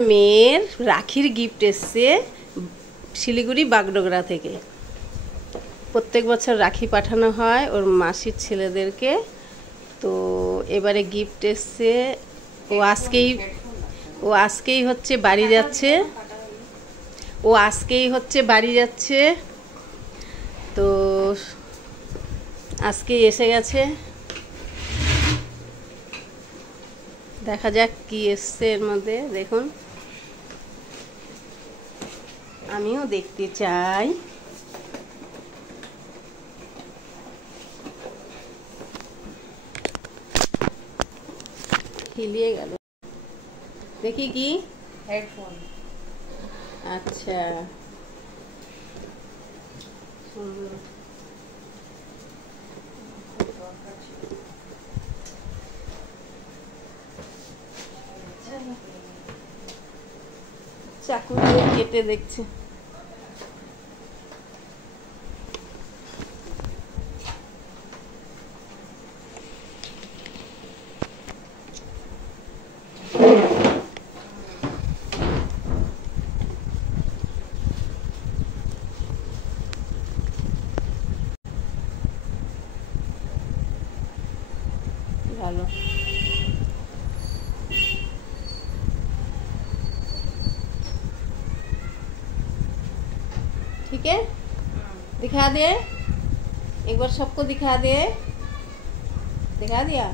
মেয়ের রাখির গিফট এসছে শিলিগুড়ি বাগডোগরা থেকে। প্রত্যেক বছর রাখি পাঠানো হয় ওর মাসির ছেলেদেরকে। তো এবারে গিফট এসছে। ও আজকেই হচ্ছে বাড়ি যাচ্ছে। তো আজকেই এসে গেছে। দেখা যাক কি এসছে এর মধ্যে। দেখুন, আমিও দেখতে চাই। হিলিয়ে গেল, দেখি কি। হেডফোন। আচ্ছা, সুন্দর। চাকু দিয়ে কেটে দেখছে। ভালো। ठीक है, दिखा दे एक बार, सबको दिखा दे। दिखा दिया।